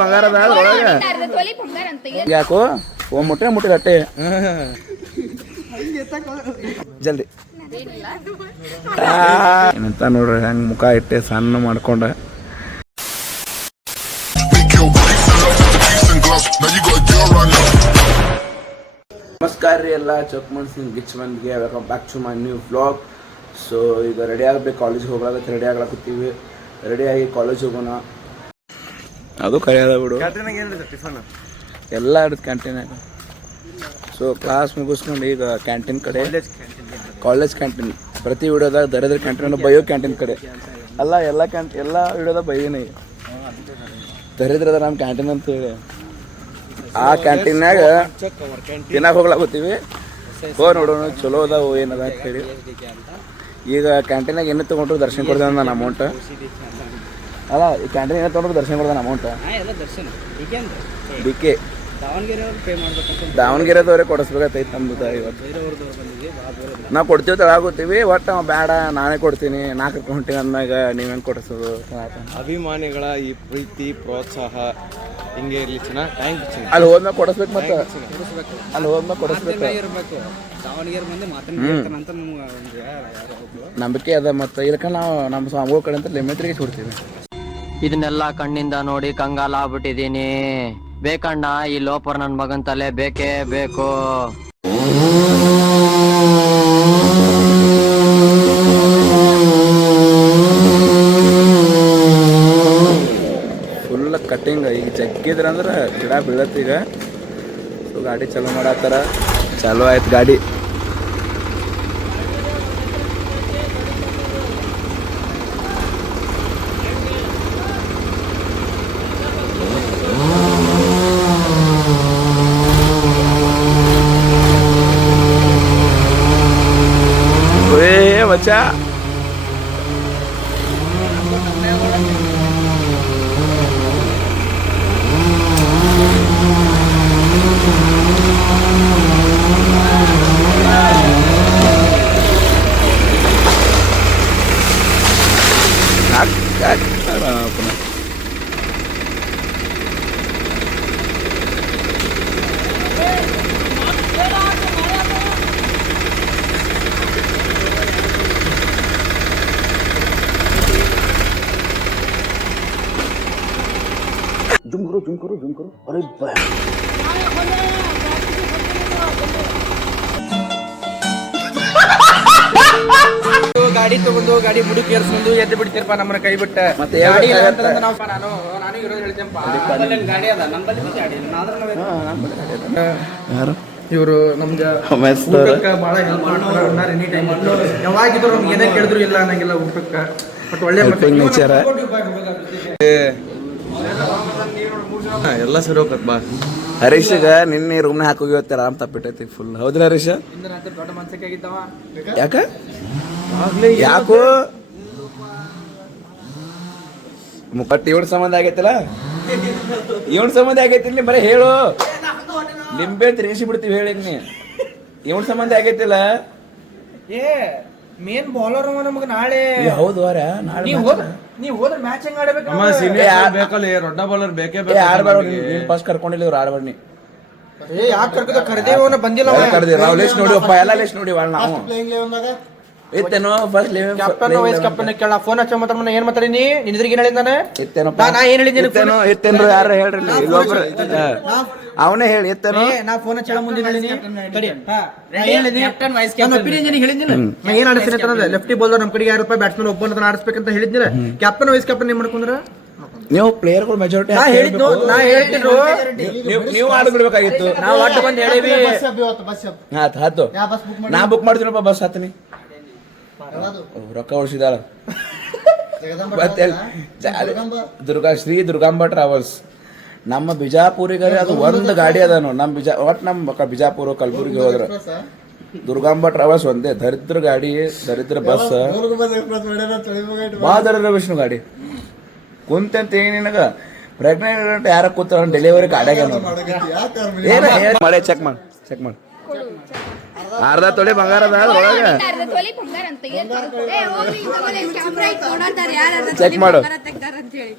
ಬಂಗಾರದ ಯಾಕೋ ಮುಟ್ಟೆ ಮುಟ್ಟಿಲ್ಲ ಅಟ್ಟೆ ಜಲ್ದಿ ಏನಂತ ನೋಡ್ರಿ ಹೆಂಗ್ ಮುಖ ಇಟ್ಟೆ ಸಣ್ಣ ಮಾಡ್ಕೊಂಡ. ನಮಸ್ಕಾರ ರೀ ಎಲ್ಲ ಚೊಕ್ಮನ್ ಸಿಂಗ್ ಗಿಚ್ ಮಂದಿಗೆ welcome back to my new vlog. So ಈಗ ರೆಡಿ ಆಗಬೇಕು, ಕಾಲೇಜಿಗೆ ಹೋಗ್ಲಾಗತ್ತೆ, ರೆಡಿ ಆಗ್ಲಾಕತ್ತೀವಿ. ರೆಡಿಯಾಗಿ ಕಾಲೇಜ್ ಹೋಗೋಣ. ಅದು ಕರೆಯದ ಬಿಡು, ಎಲ್ಲ ಇರುತ್ತೆ ಕ್ಯಾಂಟೀನಾಗ. ಸೊ ಕ್ಲಾಸ್ ಮುಗಿಸ್ಕೊಂಡು ಈಗ ಕ್ಯಾಂಟೀನ್ ಕಡೆ, ಕಾಲೇಜ್ ಕ್ಯಾಂಟೀನ್. ಪ್ರತಿ ವಿಡಿಯೋದಾಗ ದರಿದ್ರ ಕ್ಯಾಂಟೀನ್, ಬಯೋ ಕ್ಯಾಂಟೀನ್ ಕಡೆ ಅಲ್ಲ, ಎಲ್ಲ ವಿಡಿಯೋದಾಗ ಬೈಯೋನೇ ದರಿದ್ರದ ನಮ್ಮ ಕ್ಯಾಂಟೀನ್ ಅಂತ ಹೇಳಿ. ಆ ಕ್ಯಾಂಟೀನ್ಯಾಗ ತಿನ್ನಕ್ಕೆ ಹೋಗ್ಲಾಕತ್ತೀವಿ. ಹೋಗಿ ನೋಡೋಣ ಚಲೋ ಅದಾವು ಏನದ ಅಂತ ಹೇಳಿ. ಈಗ ಕ್ಯಾಂಟೀನಾಗ ಏನು ತೊಗೊಂಡ್ರು ದರ್ಶನ ಕೊಡ್ದೆ ನಾನು ಅಮೌಂಟ್. ಅಲ್ಲ ಈ ಕ್ಯಾಂಟೀನ್ ಏನೋ ತೊಗೊಂಡ್ರು ದರ್ಶನ ಕೊಡ್ದೆ ಅಮೌಂಟ್. ಡಿ ಕೆ ದಾವಣಗೆರೆದವ್ರೆ ಕೊಡಿಸ್ಬೇಕಾಯ್ತು ನಮ್ದು. ಇವತ್ತು ನಾವು ಕೊಡ್ತೀವಿ ತಳಾಗೋತೀವಿ, ಒಟ್ಟು ಬೇಡ ನಾನೇ ಕೊಡ್ತೀನಿ 4 ರೂಪಾಯಿ ಹೊಂಟಿನ ಅಂದಾಗ ನೀವೇನು ಕೊಡಿಸೋದು. ಅಭಿಮಾನಿಗಳ ಈ ಪ್ರೀತಿ ಪ್ರೋತ್ಸಾಹ ಹಿಂಗೆ ಇರಲಿ ಚೆನ್ನಾಗಿ. Thank you. ಅಲ್ಲಿ ಹೋದ್ಮೇಲೆ ಕೊಡಿಸ್ಬೇಕು, ಮತ್ತೆ ಅಲ್ಲಿ ಹೋದ್ಮೇಲೆ ಕೊಡಿಸ್ಬೇಕು. ನಂಬಿಕೆ ಅದ. ಮತ್ತೆ ಇದಕ್ಕೆ ನಾವು ನಮ್ಮ ಸ್ವಾಮಿಗಳ ಕಡೆ ಅಂತ ಲಿಮಿಟ್ರಿಗೆ ಕೊಡ್ತೀವಿ. ಇದನ್ನೆಲ್ಲ ಕಣ್ಣಿಂದ ನೋಡಿ ಕಂಗಾಲ ಆಗ್ಬಿಟ್ಟಿದೀನಿ. ಬೇಕಣ್ಣ ಈ ಲೋಪರ್ ನನ್ ಮಗನ್ ತಲೆ ಬೇಕೇ ಬೇಕು. ಫುಲ್ ಕಟ್ಟಿಂಗ್ ಈಗ ಜಗ್ಗಿದ್ರಂದ್ರೆ ಗಿಡ ಬೀಳತ್ತೀಗ. ಸೊ ಗಾಡಿ ಚಾಲೂ ಮಾಡತ್ತಾರ. ಚಾಲೂ ಆಯ್ತು ಗಾಡಿ. ಬಚ್ಚಾ ಜುಮ್ ಕರೋ. ಅರೆ ಗಾಡಿ ತಗೊಂಡು ಗಾಡಿ ಬುಡಿ ಕೇರ್ಸ್ಕೊಂಡು ಎದ್ದು ಬಿಡ್ತೀರಪ್ಪ ನಮ್ಮನ್ನ ಕೈ ಬಿಟ್ಟ. ಮತ್ತೆ ನಾನು ಇರೋದು ಹೇಳ್ತೇನಪ್ಪ. ಇವರು ನಮ್ಗೆ ಭಾಳ ಹೆಲ್ಪ್ ಮಾಡ್ತಾರೆ ಎನಿ ಟೈಮ್. ಯಾವಾಗಿದ್ರು ನಮ್ಗೆ ಏನೇ ಕೇಳಿದ್ರು ಇಲ್ಲ ಅನ್ನಂಗಿಲ್ಲ ಊಟಕ್ಕೆ. ಬಟ್ ಒಳ್ಳೆ ನೇಚರ್ ಎಲ್ಲ ಸರಿ ಹೋಗತ್ ಬಾ. ಹರೀಶ್ಗ ನಿನ್ನೆ ರೂಮ್ನ ಹಾಕೋಗಿ ಹೋಗ್ತಾರ ಆರಾಮ್ ತಪ್ಪಿಟ್ಟೈತಿ ಫುಲ್. ಹೌದಿಲ್ಲ ಹರೀಶ್? ದೊಡ್ಡ ಮನ್ಸಕ್ಕೆ ಆಗಿದ್ದವ. ಯಾಕೋ ಮುಖಟ್ ಇವನ್ ಸಂಬಂಧ ಆಗೈತಲ್ಲ, ಇವನ್ ಸಂಬಂಧ ಆಗೈತಿ. ಬರೀ ಹೇಳು, ಲಿಂಬೆ ತಿರ್ಗಿಸಿ ಬಿಡ್ತೀವಿ ಹೇಳಿ. ಇವನ್ ಸಂಬಂಧ ಆಗೈತಿಲ್ಲ. ಮೇನ್ ಬೌಲರ್ ನಮಗ ನಾಳೆ. ಹೌದು ನೀವ್ ಹೋದ್ರೆ ಮ್ಯಾಚ್ ಹೆಂಗ್ ಆಡಬೇಕು? ಬೇಕಲ್ಲ ರೊಡ್ಡ ಬೌಲರ್ ಬೇಕೇ ಫಸ್ಟ್ ಕರ್ಕೊಂಡಿಲ್ಲ ಇವ್ರು ಆಡ್ಬಾರ್ದು. ನೀ ಯಾಕೆ ಕರ್ದೇವನ ಬಂದಿಲ್ಲ. ನಾವು ಲಿಸ್ಟ್ ನೋಡಿವಪ್ಪ, ಎಲ್ಲ ಲಿಸ್ಟ್ ನೋಡಿವ ನಾವು. ಇತ್ತೇನೋ ಫಸ್ಟ್ ಕ್ಯಾಪ್ಟನ್ ವೈಸ್ ಕ್ಯಾಪ್ಟನ್ ಕೇಳ. ಫೋನ್ ಹಚ್ಚ ಮಾತಾಡ. ಏನ್ ಮಾತಾಡಿನಿ ನಿನ್ದ್ರಿಗೆ ಏನ್ ಹೇಳಿದಾನೆ? ಇತ್ತೇನಪ್ಪ ನಾ ಏನ್ ಹೇಳಿದ್ದೀನಿ? ಇತ್ತೇನ್ರು ಯಾರು ಹೇಳ್ರಿ ಅವನೇ ಹೇಳಿ. ಇತ್ತೇನೋ ನಾ ಫೋನ್ ಹಚ್ಚ ಮುಂದೆ ಹೇಳಿನಿ. ಕ್ಯಾಪ್ಟನ್ ವೈಸ್ ಕ್ಯಾಪ್ಟನ್ ಒಪಿನಿಯನ್ ಹೇಳಿದ್ನಿಲ್ಲ. ನಾ ಏನ್ ಆಡಿಸ್ತೀನಿ ಅಂತಂದ್ರೆ ಲೆಫ್ಟಿ ಬೌಲರ್ ನಮ್ ಕಡೆಗೆ 2 ರೂಪಾಯಿ ಬ್ಯಾಟ್ಸ್ಮನ್ ಒಬ್ಬನ ಆಡಿಸ್ಬೇಕಂತ ಹೇಳಿದ್ನಿಲ್ಲ. ಕ್ಯಾಪ್ಟನ್ ವೈಸ್ ಕ್ಯಾಪ್ಟನ್ ಏನ್ ಮಾಡ್ಕೊಂಡ್ರ ನೀವು ಪ್ಲೇಯರ್ಗಳು ಮೆಜಾರಿಟಿ ನಾ ಹೇಳಿದ್ರು. ನೀವು ಆಡ್ಬಿಡ್ಬೇಕಾಗಿತ್ತು. ನಾವು ಒಟ್ಟು ಬಂದು ಹೇಳಿವಿ. ಹತ್ತು ನಾ ಬುಕ್ ಮಾಡ್ತೀನಪ್ಪ, ಬಸ್ ಹತ್ತೀನಿ. ರೊಕ್ಕ ಉಳಿಸಿದಾಳ ಶ್ರೀ ದುರ್ಗಾಂಬ ಟ್ರಾವೆಲ್ಸ್. ನಮ್ಮ ಬಿಜಾಪುರಿಗರೆ ಅದು ಒಂದು ಗಾಡಿ ಅದ ನೋಡಿ. ನಮ್ಮ ಬಿಜಾಪುರ ಕಲಬುರ್ಗಿ ಹೋದ್ರ ದುರ್ಗಾಂಬ ಟ್ರಾವೆಲ್ಸ್ ಒಂದೇ. ದರಿದ್ರ ಗಾಡಿ, ದರಿದ್ರ ಬಸ್, ಬಾ ದರಿದ್ರ ವಿಷ್ಣು ಗಾಡಿ. ಕುಂತಂತ ಏನಿನಗ ಪ್ರೆಗ್ನೆಂಟ್ ಯಾರ ಕೂತಾರ ಡೆಲಿವರಿ ಗಾಡ್ಯಾಗ ಮಾಡಿ ಚೆಕ್ ಮಾಡಿ. ಅರ್ಧ ತೊಲೆ ಬಂಗಾರದ ಚೆಕ್ ಮಾಡು. ಅಂತ ಹೇಳಿ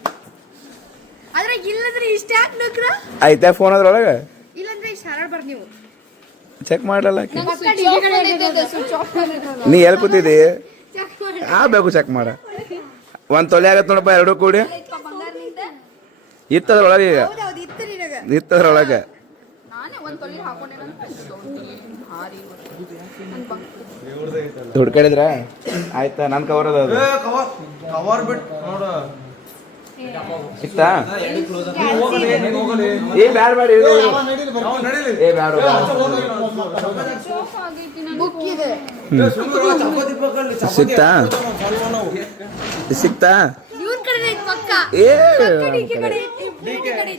ಆದ್ರೆ ಇಲ್ಲಂದ್ರೆ ಇಷ್ಟ ಯಾಕೆ ನಕ್ರ ಆಯ್ತಾ ಫೋನ್ ಅದ್ರೊಳಗೆ ಇಲ್ಲಂದ್ರೆ ಇಷ್ಟ ಹರಡ್ಬಾರ್ದು ನೀವು ಚೆಕ್ ಮಾಡಲ್ಲ ಆಕಿ. ಸ್ವಿಚ್ ಆಫ್ ನೀ ಎಲ್ಲಿ ಕೂತಿದ್ದಿ ಬೇಕು ಚೆಕ್ ಮಾಡ ಒಂದ್ ತೊಲೆ ಆಗತ್ತೆ ನೋಡಪ್ಪ ಎರಡು ಕೂಡಿ ಇತ್ತದ್ರೊಳಗೆ ಈಗ ಹೌದು ಇತ್ತು ನಿನಗ ಇತ್ತದ್ರೊಳಗೆ ನಾನೇ ಒಂದ್ ತೊಲಿ ಹಾಕೊಂಡೆ ದುಡ್ಡು ಕೇಳಿದ್ರ ಆಯ್ತಾ ನನ್ ಕವರ್ ಅದ ಅದು ಕವರ್ ಬಿಟ್ಟು ನೋಡು ಇತ್ತಾ ಏ ಬ್ಯಾಡ ಬ್ಯಾಡ ಏ ಬ್ಯಾಡ ಬುಕ್ ಇದೆ ಸಿಕ್ತಾ ಸಿಕ್ತಾ ಇವ್ರ ಕಡೆ ಐತಿ ಪಕ್ಕ ಏ ಡಿಕೆ ಕಡೆ ಐತಿ ರೆಡಿ ಕಡೆ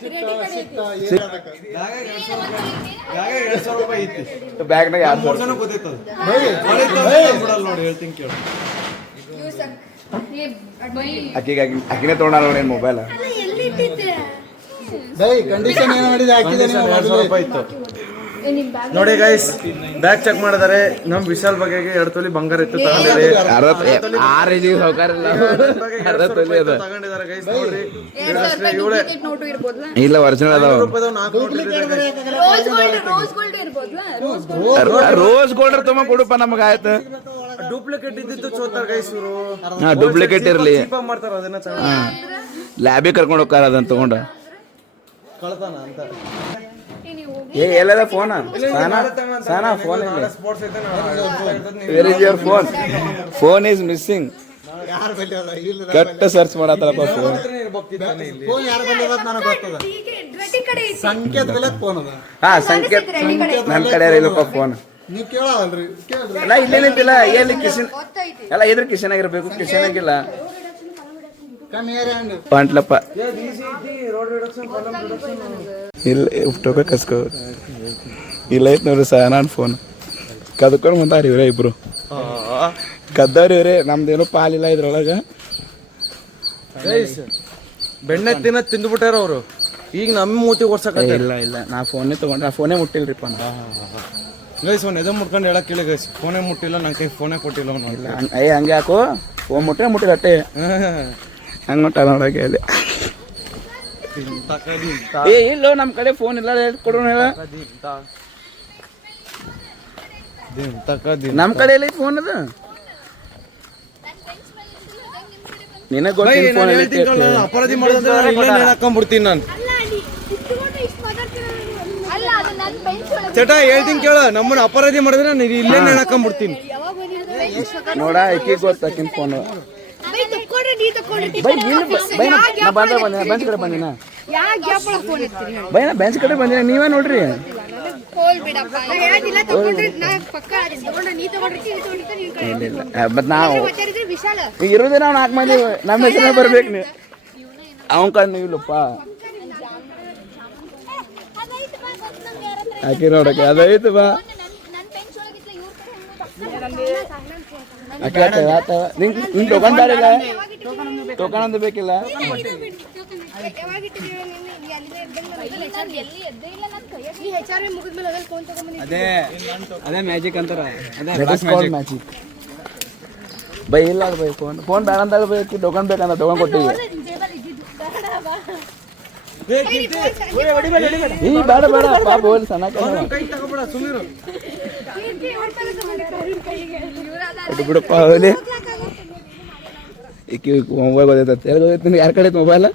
ಐತಿ ಬ್ಯಾಗ್ನಾಗ ಯಾರು ನೋಡಿ ಹೇಳ್ತೀನಿ ಕೇಳು ಅಕ್ಕಿನೇ ತೊಗೊಂಡ ನೋಡಿ ಮೊಬೈಲ್ ಎಲ್ಲಿ ಇಟ್ಟಿದ್ದೆ ಕಂಡೀಷನ್ ಏನು ಮಾಡಿದೆ ಹಾಕಿದೆ ₹2,000 ಇತ್ತು ನೋಡಿ ಗೈಸ್ ಬ್ಯಾಗ್ ಚೆಕ್ ಮಾಡಿದಾರೆ ನಮ್ ವಿಶಾಲ್ ಬಗೆಗೆ 2 ತೊಲಿ ಬಂಗಾರ ಇತ್ತು ತಗೊಂಡಿದೆ ತಗೊಂಡಿದ್ದಾರೆ ಗೈಸ್ ನೋಡ್ರಿ ನೋಟು ಇರ್ಬೋದಲ್ಲ ಇಲ್ಲ ಒರಿಜಿನಲ್ ಅದಾವ ರೋಸ್ ಗೋಲ್ಡ್ ಇರ್ಬೋದಲ್ಲ ರೋಸ್ ಗೋಲ್ಡ್ ತಮ್ಮ ಕೊಡಪ್ಪ ನಮಗ ಆಯ್ತು ಡೂಪ್ಲಿಕೇಟ್ ಇದ್ದಿದ್ದು ಚೋತಾರ ಗೈಸ್ ಇವರು ಡೂಪ್ಲಿಕೇಟ್ ಇರ್ಲಿ ಮಾಡ್ತಾರ ಅದನ್ನ ಲ್ಯಾಬಿಗೆ ಕರ್ಕೊಂಡು ಹೋಗ್ತಾರ ಅದನ್ನ ತಗೊಂಡ ಕಳ್ತಾನ ಅಂತ ಏ ಎಲ್ಲದ ಫೋನ್ ಸಾನಾ ಫೋನ್ ಸ್ಪೋರ್ಟ್ಸ್ ಐತೆ where is your phone phone is missing ಕಟ್ಟ ಸರ್ಚ್ ಮಾಡತ್ತಾರಪ್ಪ ಫೋನ್ ರೆಡಿ ಕಡೆ ಐತಿ ಸಂಕೇತ ಬೆಲೆ ಫೋನ್ ಅದ ಹಾ ಸಂಕೇತ್ ನನ್ನ ಕಡೆ ಇಲ್ಲಪ್ಪ ಫೋನ್ ನೀವು ಕೇಳವಲ್ರಿ ಕೇಳ್ರಿ ಎಲ್ಲ ಇಲ್ಲೇನಿದ್ದಿಲ್ಲ ಎಲ್ಲಿ ಕಿಶನ್ ಗೊತ್ತೈತಿ ಎಲ್ಲ ಇದ್ರ ಕಿಶನ್ ಆಗಿರ್ಬೇಕು ಕಿಶನ್ ಆಗಿಲ್ಲ ಕಮ್ಮಿ ಏರಿಯಾ ಪಾಂಟ್ಲಪ್ಪ ಇಲ್ಲ ಟೊಕ ಕಸ್ಕೋ ಇಲ್ಲ ಐತ್ ನೋಡ್ರಿ ಸಾನಾನ್ ಫೋನ್ ಕದ್ಕೊಂಡು ಬಂದಾರ ಇವ್ರೆ ಇಬ್ರು ಕದ್ದವ್ರಿ ಇವ್ರೆ ನಮ್ದೇನು ಪಾಲಿಲ್ಲ ಇದ್ರೊಳಗ ಗೈಸ್ ಬೆಣ್ಣೆ ತಿಂದ್ಬಿಟ್ಟಾರ ಅವರು ಈಗ ನಮ್ಮ ಮೂತಿ ಓಡ್ಸಕ ಇಲ್ಲ ಇಲ್ಲ ನಾ ಫೋನೇ ತಗೊಂಡ್ರೆ ನಾ ಫೋನೇ ಮುಟ್ಟಿಲ್ರಿಪ್ಪ ನಾ ಗೈಸ್ ಅವ್ನು ಎದೆ ಮುಟ್ಕೊಂಡು ಹೇಳಕ್ ಕೇಳಿ ಗೈಸ್ ಫೋನೇ ಮುಟ್ಟಿಲ್ಲ ನಂಗೆ ಕೈ ಫೋನೇ ಕೊಟ್ಟಿಲ್ಲ ಅವ್ನು ಇಲ್ಲ ಏ ಹಂಗೆ ಯಾಕೋ ಫೋನ್ ಮುಟ್ಟಿಲ್ಲ ಅಟ್ಟೆ ಹಂಗೆ ಮುಟ್ಟ ನೋಡಕ್ಕೆ ಹೇಳಿ ಏ ಇಲ್ಲೋ ನಮ್ಮ ಕಡೆ ಫೋನ್ ಇಲ್ಲ ಕೊಡೋಣ ಹೇಳ ನಮ್ಮ ಕಡೆ ಎಲ್ಲ ಫೋನ್ ಅದ ನಿನಗೆ ಗೊತ್ತಿಲ್ಲ ಫೋನ್ ಅಪರಾಧಿ ಮಾಡಿದ್ರೆ ಹಾಕೊಂಡ್ಬಿಡ್ತೀನಿ ನಾನು ಅಲ್ಲ ಅದು ನನ್ನ ಬೆಂಚ್ ಒಳಗೆ ಚಟ ಹೇಳ್ತೀನಿ ಕೇಳ ನಮ್ಮನ್ನ ಅಪರಾಧಿ ಮಾಡಿದ್ರೆ ನಾನು ಇಲ್ಲೇ ಹಾಕೊಂಡ್ಬಿಡ್ತೀನಿ ಯಾವಾಗ ಬಂದಿರೋದು ನೋಡ ಈಕಿಗೆ ಗೊತ್ತಾಕಿನ ಫೋನ್ ಬೈ ತಕ್ಕೊಂಡ್ರೆ ನೀ ತಕ್ಕೊಂಡ್ರೆ ಬೈ ಬೈ ನಾ ಬಂದ ಬೆಂಚ್ ಕಡೆ ಬಂದಿನ ಯಾ ಗ್ಯಾಪ್ ಒಳಗೆ ಫೋನ್ ಇರ್ತೀರಿ ಬೈ ನಾ ಬೆಂಚ್ ಕಡೆ ಬಂದಿನ ನೀವೇ ನೋಡ್ರಿ ಹೋಲ್ ಬಿಡಪ್ಪ ನಾ ಹೇಳದಿಲ್ಲ ತಗೊಂಡ್ರೆ ನಾ ಪಕ್ಕ ತಗೊಂಡ್ರೆ ನೀ ತಗೊಂಡ್ರೆ ನೀ ಕಡೆ ಮತ್ ನಾವು ಮಾತಾಡಿದ್ರೆ ವಿಶಾಲ ಈಗ ಇರೋದೇ ನಾವು 4 ಮಂದಿ ನಮ್ಮ ಹೆಸರೇ ಬರ್ಬೇಕು ನೀವು ಅವನ್ ಕಂಡು ಇಲ್ಲಪ್ಪ ಹಾಕಿ ನೋಡಕ್ಕೆ ಅದೈತು ಬಾ ಆಕೆ ಆತ ನಿಂಗೆ ಟೋಕನ್ ಬೇಡಿಲ್ಲ ಟೋಕನ್ ಅಂತ ಬೇಕಿಲ್ಲ ಅದೇ ಮ್ಯಾಜಿಕ್ ಅಂತಾರ ಮ್ಯಾಜಿಕ್ ಬೈ ಇಲ್ಲ ಅದು ಬೈ ಫೋನ್ ಬೇಡ ಅಂತ ಬೇಕು ಟೋಕನ್ ಬೇಕಂತ ಟೋಕನ್ ಕೊಟ್ಟಿವಿ ಈ ಬೇಡ ಬೇಡ ಪಾಪ ಹೋಗ್ಲಿ ಸಣ್ಣ ಬಿಡಪ್ಪ ಹೋಗ್ಲಿ ಈಕಿ ಮೊಬೈಲ್ ಗೊತ್ತೈತೆ ಎಲ್ಲಿ ಗೊತ್ತೈತಿ ಯಾರ ಕಡೆ ಐತೆ ಮೊಬೈಲ್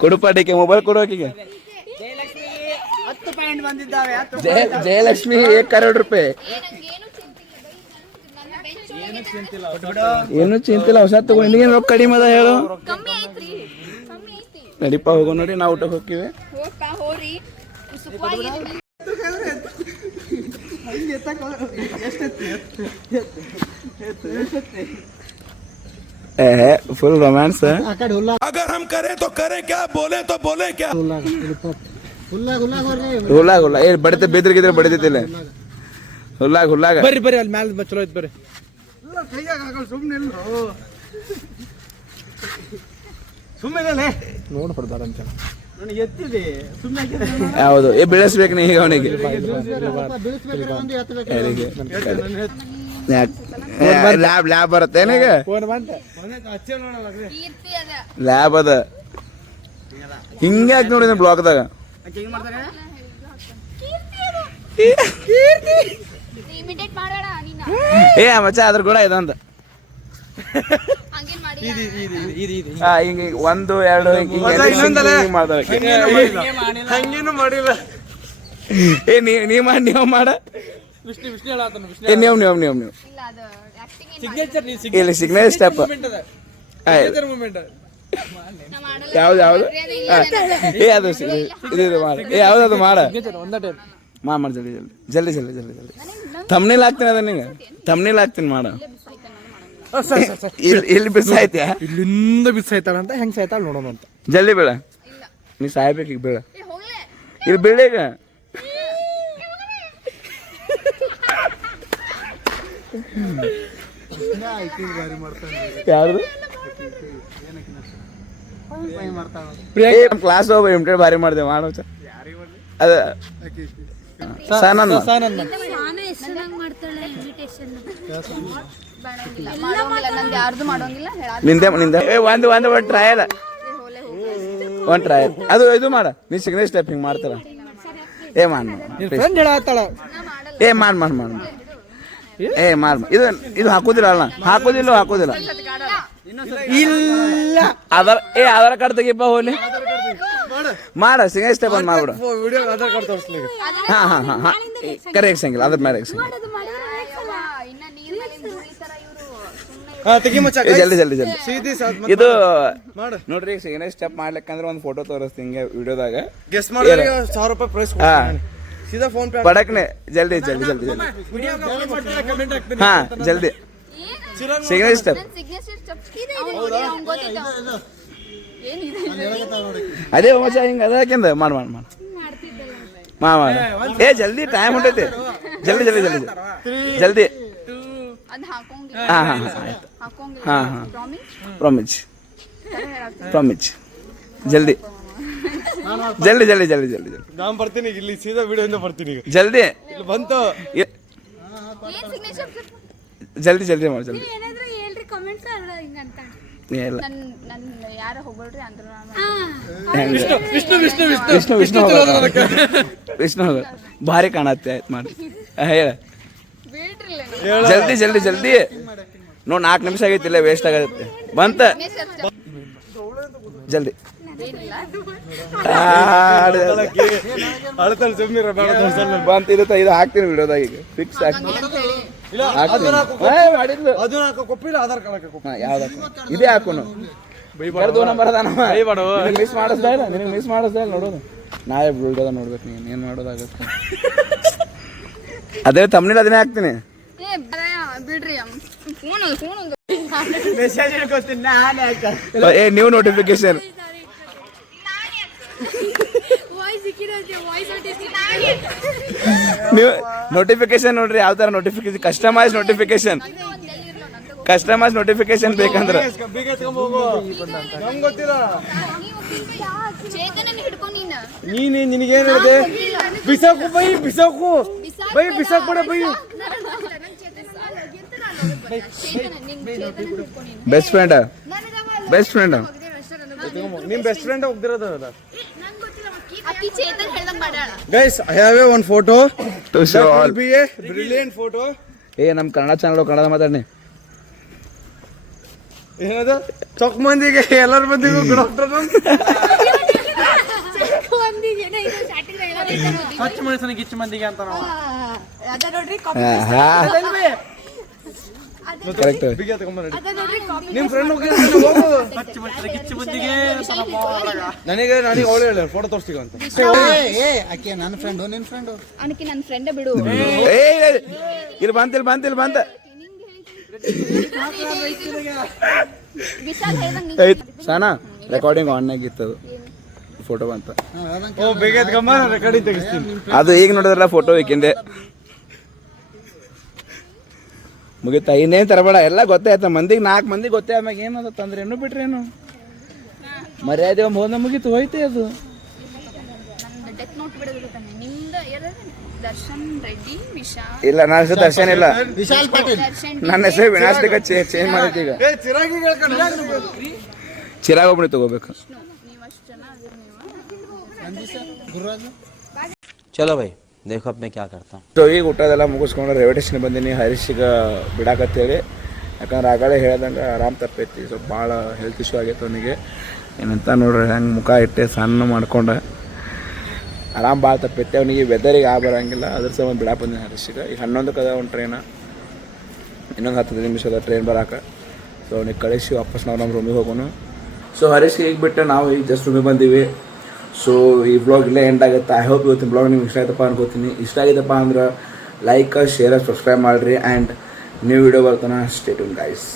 ಕೊಡುಪ್ಪ ಡಿಕೆ ಮೊಬೈಲ್ ಕೊಡು ಆಕಿಗೆ ಜಯಲಕ್ಷ್ಮಿ 1 crore ರೂಪಾಯಿ ಏನು ಚಿಂತಿಲ್ಲ ಹೊಸ ತಗೊಂಡು ಏನು ರೊಕ್ಕ ಕಡಿಮೆ ಅದ ಹೇಳು ಕಮ್ಮಿ ಐತ್ರಿ ಕಮ್ಮಿ ಐತಿ ನಡಿಪ ಹೋಗೋ ನೋಡಿ ನಾವು ಊಟಕ್ಕೆ ಹೋಗ್ತೀವಿ ಹೋಗ್ತಾ ಹೋರಿ ಸುಪ್ಪಾಗಿ फुल रोमांस है अगर हम करें तो करें क्या बोले तो बोले क्या ಹುಲ್ಲಾಗ ಹುಲ್ಲ ಏ ಬಡಿತೆ ಬೇದ್ರಿಗಿದ್ರೆ ಬಡಿತಿಲ್ಲ ಹುಲ್ಲಾಗ ಹುಲ್ಲಾಗ ಬರ್ರಿ ಬರ್ರಿ ಅಲ್ಲಿ ಮ್ಯಾಲ ಚಲೋ ಐತ್ ಬರ್ರಿ ಸುಮ್ಮನೆ ನೋಡ್ಬಾರ್ದಾರಂತ ನನಗೆ ಎತ್ತಿದೆ ಸುಮ್ಮನೆ ಹೌದು ಏ ಬೆಳೆಸ್ಬೇಕು ನೀ ಈಗ ಅವನಿಗೆ ಬೀಳಿಸ್ಬೇಕಾದ್ರೆ ಒಂದು ಎತ್ತಬೇಕು ಲ್ಯಾಬ್ ಬರುತ್ತೆ ಏನೀಗ ಕೀರ್ತಿ ಅದ ಲ್ಯಾಬ್ ಅದ ಹಿಂಗ್ಯಾಕ್ ನೋಡಿ ಬ್ಲಾಕ್ದಾಗ ಇಮಿಟೇಟ್ ಮಾಡೋಣ ನೀನು ಏ ಮಚ್ಚ ಅದ್ರ ಕೂಡ ಇದಂತ ಹಂಗೇನ್ ಮಾಡಿ ಹಿಂಗ 1 2 ಹಂಗೇನು ಮಾಡಿಲ್ಲ ಏ ನೀವ್ ಮಾಡ ಏ ನೀವು ಇಲ್ಲ ಅದು ಆಕ್ಟಿಂಗ್ ಇಲ್ಲಿ ಸಿಗ್ನಲ್ ಸ್ಟೆಪ್ ಯಾವ್ದು ಏ ಅದು ಇದು ಮಾಡ ಏ ಯಾವ್ದು ಮಾಡ ಮಾಡ ಜಲ್ದಿ ತಮ್ನೇಲ್ ಹಾಕ್ತೀನಿ ಅದ ನಿಂಗೆ ತಮ್ನೇಲ್ ಹಾಕ್ತೀನಿ ಮಾಡ ಇಲ್ಲಿ ಬಿಸಾಯ್ತ್ಯಾ ಇಲ್ಲಿಂದ ಬಿಸಾಯ್ತಾಳ ಅಂತ ಹೆಂಗ್ ಸಾಯ್ತಾಳ ನೋಡೋಣ ಅಂತ ಜಲ್ದಿ ಬೀಳ ನೀ ಸಾಯ್ಬೇಕು ಈಗ ಬೀಳ ಹೋಗ್ಲೇ ಇಲ್ಲಿ ಬೀಳ ಈಗ ಯಾರ್ದು ಕ್ಲಾಸ್ ಹೋಗ ಇಮಿಟೇಟ್ ಭಾರಿ ಮಾಡ್ದೇವೆ ಮಾಡೋ ಅದ ಸಾನಂದ್ ನಂದು ಯಾರ್ದು ಮಾಡೋಂಗಿಲ್ಲ ನಿಂದೆ ಒಂದು ಟ್ರಯಲ್ ಒಂದು ಟ್ರಯಲ್ ಅದು ಇದು ಮಾಡ ನೀ ಸಿಗ್ನೇಚರ್ ಸ್ಟೆಪ್ ಹಿಂಗೆ ಮಾಡ್ತಾರ ಏ ಫ್ರೆಂಡ್ ಹೇಳತ್ತಾಳ ಏ ಮಾಡ್ ಏ ಇದು ಹಾಕೋದಿಲ್ಲ ಅಲ್ಲ ಹಾಕೋದಿಲ್ಲ ಇಲ್ಲ ಆಧಾರ್ ಕಾರ್ಡ್ ತೆಗಿಪ್ಪ ಹೋಗ್ಲಿ ಮಾಡ ಸಿಗ್ನೇಚರ್ ಸ್ಟೆಪ್ ಅಂತ ಮಾಡ್ಬಿಡು ವಿಡಿಯೋ ಆಧಾರ್ ಕಾರ್ಡ್ ತೋರಿಸ್ಲಿಕ್ಕೆ ಹಾ ಕರೆಕ್ಟ್ ಸಂಗಿಲ್ಲ ಅದ್ರ ಮೇಲೆ ಇನ್ನ ನೀರ್ ಮೇಲೆ ಧೂಳಿತರ ಇವರು ತೆಗಿ ಮಚ್ಚ ಜಲ್ದಿ ಸೀದಿ ಇದು ಮಾಡು ನೋಡ್ರಿ ಸಿಗ್ನೇಚರ್ ಸ್ಟೆಪ್ ಮಾಡ್ಲಿಕ್ಕಂದ್ರೆ ಒಂದು ಫೋಟೋ ತೋರಿಸ್ತೀನಿ ಹಿಂಗೆ ವಿಡಿಯೋದಾಗ ಗೆಸ್ ಮಾಡಿದ್ರೆ 1000 ರೂಪಾಯಿ ಪ್ರೈಸ್ ಹಾ ಸೀದಾ ಫೋನ್ ಪೇ ಪಡಕ್ನೆ ಜಲ್ದಿ ಹಾ ಜಲ್ದಿ ಸಿಗ್ನೇಚರ್ ಸ್ಟೆಪ್ ಅದೇ ಮಚ್ಚ ಹಿಂಗೆ ಅದಕ್ಕಿಂದ ಮಾಡ ಏ ಜಲ್ದಿ ಟೈಮ್ ಹೊಂಟೈತಿ ಜಲ್ದಿ ಹಾ ಪ್ರಾಮಿಸ್ ಜಲ್ದಿ ನಾನು ಬರ್ತೀನಿ ಇಲ್ಲಿ ಸೀದಾ ವಿಡಿಯೋದಿಂದ ಬರ್ತೀನಿ ಈಗ ಜಲ್ದಿ ಇಲ್ಲಿ ಬಂತು ಜಲ್ದಿ ಮಾಡಿ ಜಲ್ದಿ ಏನಾದ್ರು ಹೇಳ್ರಿ ಕಮೆಂಟ್ಸ್ ಅಲ್ಲ ಹಿಂಗಂತ ಇಲ್ಲ ನನ್ನ ಯಾರು ಹೋಗ್ಬೇಡ್ರಿ ಅಂದ್ರು ವಿಷ್ಣು ಭಾರಿ ಕಾಣತ್ತೆ ಆಯ್ತು ಮಾಡಿ ಹೇಳ ಬಿಡ್ರಿ ಜಲ್ದಿ ನೋಡ್ 4 ನಿಮಿಷ ಆಗೈತಿಲ್ಲ ವೇಸ್ಟ್ ಆಗತ್ತೆ ಬಂತ ಜಲ್ದಿ ಅಳ್ತಾಳೆ ಸುಮ್ಮನಿರ ಬೇಡ ಬಂತ ಇದು ಹಾಕ್ತೀನಿ ವಿಡಿಯೋದಾಗ ಈಗ ಫಿಕ್ಸ್ ಹಾಕ್ತೀನಿ ಅದು ನಾಲ್ಕು ಕೊಪ್ಪಿಲ್ಲ ಆಧಾರ್ ಕಾರ್ಡ್ ಕೊಪ್ಪ ಯಾವ್ದು ಇದೇ ಹಾಕೋನು 2 ನಂಬರ್ ಅದಾನವ ಮಿಸ್ ಮಾಡಿಸ್ತಾ ಇಲ್ಲ ನಿನಗೆ ಮಿಸ್ ಮಾಡಿಸ್ತಾ ಇಲ್ಲ ನೋಡೋದು ನಾವೇ ವಿಡಿಯೋದಾಗ ನೋಡ್ಬೇಕು ನೀನು ಏನು ಮಾಡೋದಾಗತ್ತೆ ಅದೇ ತಮ್ಮನೇಲಿ ಅದನ್ನೇ ಹಾಕ್ತೀನಿ ಬಿಡ್ರಿ ಫೋನ್ ಮೆಸೇಜ್ ಹೇಳ್ಕೊತೀನಿ ನಾನು ಏ ನ್ಯೂ ನೋಟಿಫಿಕೇಶನ್ ನೀವು ನೋಟಿಫಿಕೇಶನ್ ನೋಡ್ರಿ ಯಾವ ತರ ನೋಟಿಫಿಕೇಶನ್ ಕಸ್ಟಮೈಸ್ ನೋಟಿಫಿಕೇಶನ್ ಬೇಕಂದ್ರೆ ನಮ್ಗೆ ಗೊತ್ತಿಲ್ಲ ಚೇತನ ಹಿಡ್ಕೊಂಡು ನೀನು ನಿನಗೇನು ಹೇಳಿದೆ ಬಿಸಾಕು ಬೈ ಬಿಸಾಕ್ ಬಿಡ ಬೈ ಬೆಸ್ಟ್ ಫ್ರೆಂಡ್ ನಿಮ್ ಬೆಸ್ಟ್ ಫ್ರೆಂಡ್ ಹೋಗ್ದಿರೋದು ಚೇತನ್ ಹೇಳ್ದಂಗ್ ಮಾಡ್ಯಾಳ guys I have a one photo to show all be a brilliant photo ಏ ನಮ್ಮ ಕನ್ನಡ ಚಾನಲ್ ಕನ್ನಡ ಮಾತಾಡ್ನಿ ಏನದು ಚೊಕ್ ಮಂದಿಗೆ ಎಲ್ಲರ ಮಂದಿಗೂ ಡಾಕ್ಟರ್ ಹಚ್ಚ ಮನುಷ್ಯನ ಗಿಚ್ಚ ಮಂದಿಗೆ ಅಂತ ನಾವು ಕರೆಕ್ಟ್ ಬಿಗಿ ತಗೊಂಬರ್ರಿ ನಿಮ್ ಫ್ರೆಂಡ್ ಹೋಗಿ ಹಚ್ಚ ಮನುಷ್ಯನ ಗಿಚ್ಚ ಮಂದಿಗೆ ನನಗೆ ಅವಳು ಹೇಳ ಫೋಟೋ ತೋರಿಸ್ತೀಗ ಅಂತ ಅವನಿಗೆ ನನ್ನ ಫ್ರೆಂಡ್ ಬಿಡು ಏ ಇಲ್ಲಿ ಬಂತ ವಿಶಾಲ್ ಹೇಳ್ದಂಗ್ ಸಾನಾ ರೆಕಾರ್ಡಿಂಗ್ ಆನ್ ಆಗಿತ್ತದು ಫೋಟೋ ಬಂತ ಓ ಬೇಗ ಎತ್ಕೊಂಬ ರೆಕಾರ್ಡಿಂಗ್ ತೆಗಿಸ್ತೀನಿ ಅದು ಈಗ ನೋಡಿದ್ರಲ್ಲ ಫೋಟೋ ಬೇಕಿಂದೆ ಮುಗಿತಾ ಇನ್ನೇನು ತರಬೇಡ ಎಲ್ಲ ಗೊತ್ತಾಯ್ತ ಮಂದಿಗೆ 4 ಮಂದಿ ಗೊತ್ತೇ ಆಮ್ಯಾಗ ಏನದ ತಂದ್ರೆ ಏನು ಬಿಟ್ರೇನು ಮರ್ಯಾದೆ ಹೋದ ಮುಗೀತು ಹೋಯ್ತೆ ಅದು ಡೆತ್ ನೋಟ್ ಬಿಡೋದಿಲ್ಲ ನಿಮ್ದು ದರ್ಶನ್ ರೆಡ್ಡಿ ವಿಶಾಲ್ ಇಲ್ಲ ನನ್ನ ಹೆಸರು ದರ್ಶನ್ ಇಲ್ಲ, ದರ್ಶನ್ ನನ್ನ ಹೆಸರು ವಿನಾಶ್ ಚೇಂಜ್ ಮಾಡೈತಿ ಈಗ. ಚಿರಾಗ್ ಒಬ್ಬನೇ ತಗೋಬೇಕು. ನೀವಷ್ಟು ಜನ ಅದಿರ ನೀವು. ಚಲೋ ಬೈ ದೇಖೋ ಅಬ್ ಮೈ ಕ್ಯಾ ಕರ್ತಾ ಹೂಂ. ಸೊ ಈಗ ಊಟದೆಲ್ಲ ಮುಗಿಸ್ಕೊಂಡು ರೈಲ್ವೆ ಸ್ಟೇಷನ್ ಬಂದೀನಿ ಹರೀಶಿಗೆ ಬಿಡಾಕತ್ತೇಳಿ. ಯಾಕಂದ್ರೆ ಆಗಳೇ ಹೇಳ್ದಂಗೆ ಆರಾಮ್ ತಪ್ಪೈತಿ, ಸ್ವಲ್ಪ ಭಾಳ ಹೆಲ್ತ್ ಇಶ್ಯೂ ಆಗೈತೆ ಅವನಿಗೆ. ಏನಂತ ನೋಡ್ರಿ ಹೆಂಗೆ ಮುಖ ಇಟ್ಟೆ ಸಣ್ಣ ಮಾಡ್ಕೊಂಡು ಆರಾಮ್ ಭಾಳ ತಪ್ಪೈತೆ ಅವನಿಗೆ. ವೆದರಿಗೆ ಬರೋಂಗಿಲ್ಲ, ಅದ್ರ ಸಂಬಂಧ ಬಿಡಾಕ್ ಬಂದೀನಿ ಹರೀಶಿಗೆ. ಈಗ 11ಕ್ಕೆ ಅದ ಒಂದು ಟ್ರೈನ, ಇನ್ನೊಂದು 10 ನಿಮಿಷ ಅದ ಟ್ರೈನ್ ಬರಾಕ. ಸೊ ಅವ್ನಿಗೆ ಕಳಿಸಿ ವಾಪಸ್ ನಾವು ನಮ್ಮ ರೂಮಿಗೆ ಹೋಗೋಣ. ಸೊ ಹರೀಶ್ಗೆ ಈಗ ಬಿಟ್ಟು ನಾವು ಈಗ ಜಸ್ಟ್ ರೂಮಿಗೆ ಬಂದೀವಿ. ಸೊ ಈ ಬ್ಲಾಗ್ ಇಲ್ಲೇ ಎಂಡ್ ಆಗುತ್ತೆ. ಐ ಹೋಪ್ ಇವತ್ತಿನ ಬ್ಲಾಗ್ ನಿಮ್ಗೆ ಇಷ್ಟ ಆಯ್ತಪ್ಪ ಅನ್ಕೋತೀನಿ. ಇಷ್ಟ ಆಗಿದ್ದಪ್ಪ ಅಂದ್ರೆ ಲೈಕ್, ಶೇರ್, ಸಬ್ಸ್ಕ್ರೈಬ್ ಮಾಡಿರಿ. ಆ್ಯಂಡ್ ನ್ಯೂ ವಿಡಿಯೋ ಬರ್ತಾನೆ. Stay tune guys.